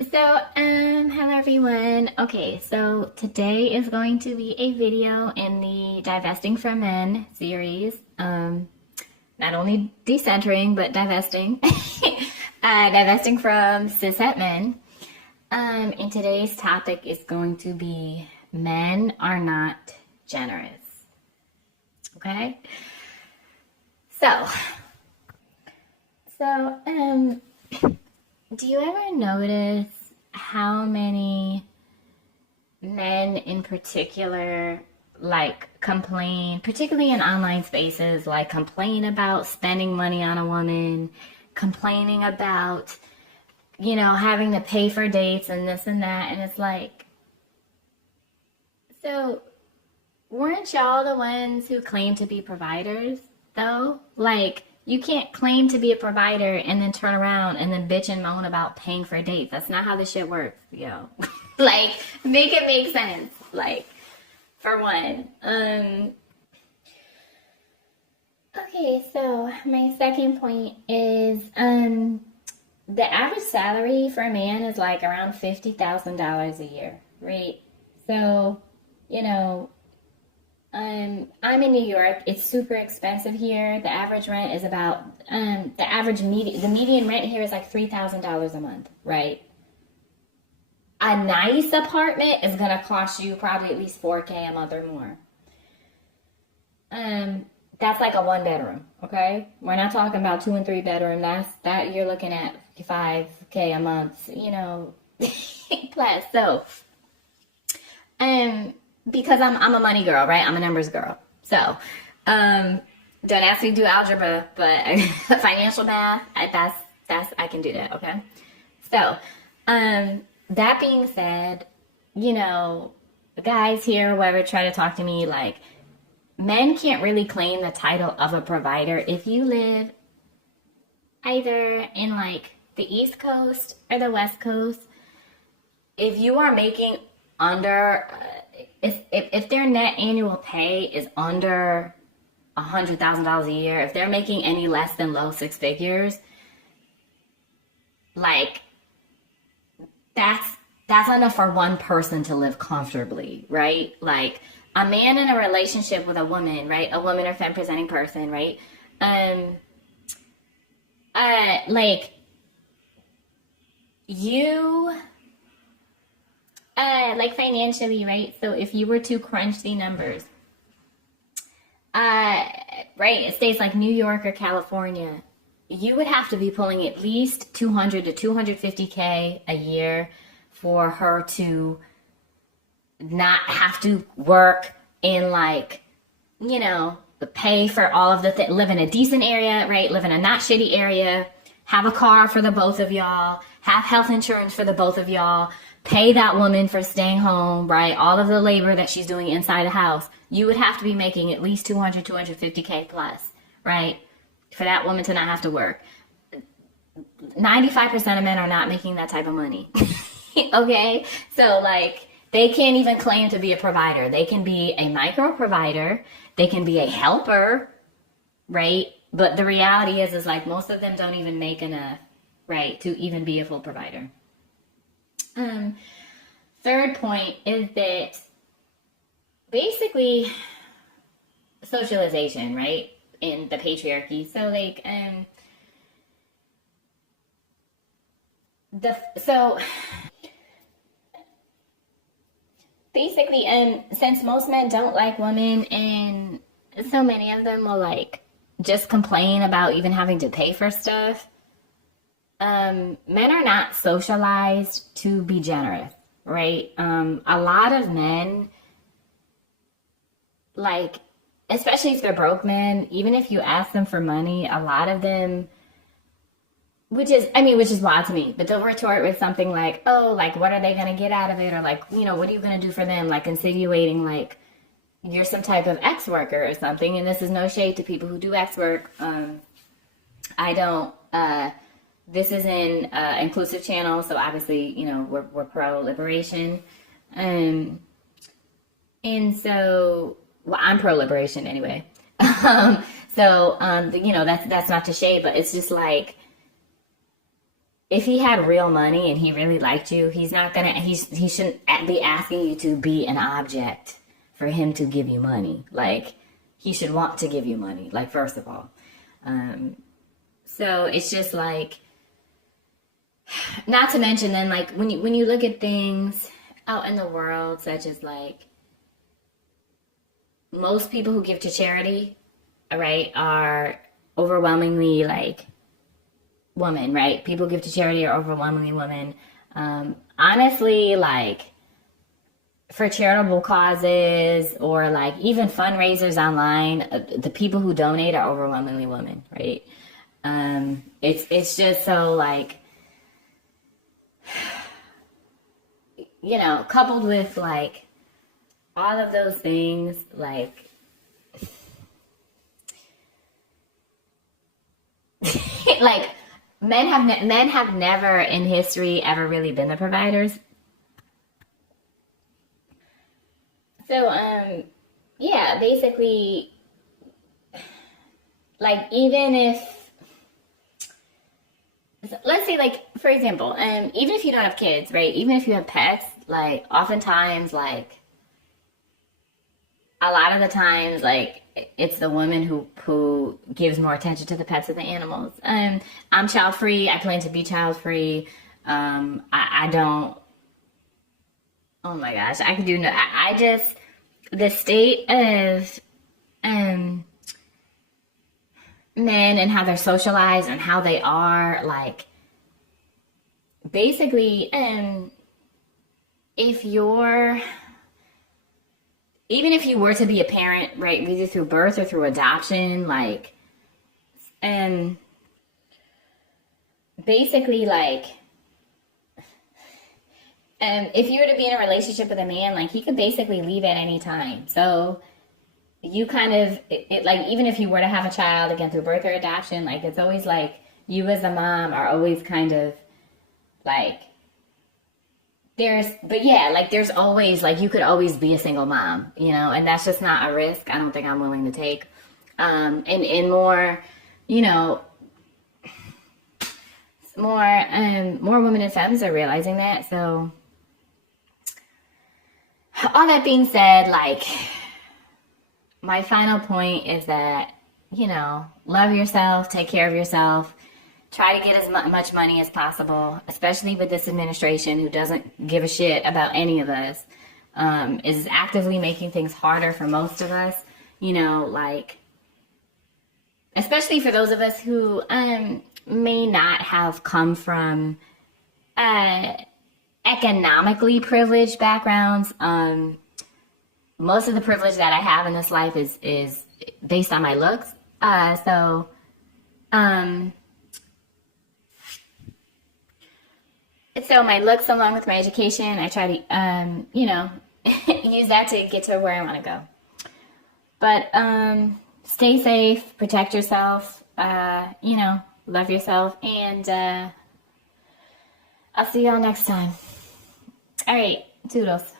Hello everyone. Okay, so today is going to be a video in the Divesting from Men series. Not only decentering, but divesting. Divesting from cishet men. And today's topic is going to be men are not generous. Okay? So, so, do you ever notice how many men in particular like complain, particularly in online spaces, like complain about spending money on a woman, complaining about, having to pay for dates and this and that. And it's like, so weren't y'all the ones who claim to be providers though? Like, you can't claim to be a provider and then turn around and then bitch and moan about paying for dates. That's not how this shit works, yo. Like, make it make sense. Like, for one. Okay, so my second point is the average salary for a man is like around $50,000 a year, right? So, you know, I'm in New York. It's super expensive here. The average rent is about the median rent here is like $3,000 a month, right? A nice apartment is gonna cost you probably at least $4K a month or more. That's like a one bedroom, okay? We're not talking about 2 and 3 bedroom. That you're looking at $5K a month, plus. So, because I'm a money girl, right? I'm a numbers girl. So, don't ask me to do algebra, but financial math, I can do that, okay? So, that being said, the guys here, whoever try to talk to me, like, men can't really claim the title of a provider if you live either in like the East Coast or the West Coast. If you are making under, if their net annual pay is under $100,000 a year, if they're making any less than low six figures, like that's enough for one person to live comfortably, right? Like a man in a relationship with a woman, right? A woman or femme presenting person, right? Like you, like financially, right? So if you were to crunch the numbers, right, in states like New York or California, you would have to be pulling at least 200 to 250K a year for her to not have to work in like, pay for all of the live in a decent area, right? Live in a not shitty area, have a car for the both of y'all, have health insurance for the both of y'all, pay that woman for staying home, right? All of the labor that she's doing inside the house. You would have to be making at least 200, 250K plus, right? For that woman to not have to work. 95% of men are not making that type of money. Okay? So like, they can't even claim to be a provider. They can be a micro provider. They can be a helper, right? But the reality is like most of them don't even make enough, right, to even be a full provider. Third point is that basically socialization, right, in the patriarchy. So like, basically, since most men don't like women, and so many of them will like just complain about even having to pay for stuff. Men are not socialized to be generous, right? A lot of men, like, especially if they're broke men, even if you ask them for money, a lot of them, which is wild to me, but they'll retort with something like, oh, like, what are they going to get out of it? Or like, what are you going to do for them? Like insinuating like you're some type of X worker or something. And this is no shade to people who do X work. I don't, this is an inclusive channel. So obviously, we're pro-liberation. And so, well, I'm pro-liberation anyway. That's not to shade, but it's just like, if he had real money and he really liked you, he's not gonna, he shouldn't be asking you to be an object for him to give you money. Like, he should want to give you money, like, first of all. So it's just like, not to mention then, like, when you look at things out in the world, such as like, most people who give to charity, right, are overwhelmingly like women, right? People give to charity are overwhelmingly women. Honestly, like, for charitable causes or like even fundraisers online, the people who donate are overwhelmingly women, right? It's just so like, you know, coupled with like all of those things, like like men have never in history ever really been the providers. So yeah, basically, like, even if, let's say, like, for example, even if you don't have kids, right? Even if you have pets, like, oftentimes, like, a lot of the times, like, it's the woman who gives more attention to the pets and the animals. I'm child free. I plan to be child free. I don't. Oh my gosh, I could do no. I just, the state of men and how they're socialized and how they are, like, basically, if you're, even if you were to be a parent, right, either through birth or through adoption, like, basically, like, if you were to be in a relationship with a man, like, he could basically leave at any time. So you kind of, like, even if you were to have a child, again, through birth or adoption, like, it's always like, you as a mom are always kind of, like, but yeah, like, there's always, like, you could always be a single mom, you know, and that's just not a risk I don't think I'm willing to take. And more, you know, more women and femmes are realizing that. So all that being said, like, my final point is that, you know, love yourself, take care of yourself, try to get as much money as possible, especially with this administration who doesn't give a shit about any of us, is actively making things harder for most of us, you know, like, especially for those of us who may not have come from economically privileged backgrounds. Most of the privilege that I have in this life is based on my looks. So my looks along with my education, I try to, you know, use that to get to where I want to go. But stay safe, protect yourself, you know, love yourself, and I'll see y'all next time. All right, toodles.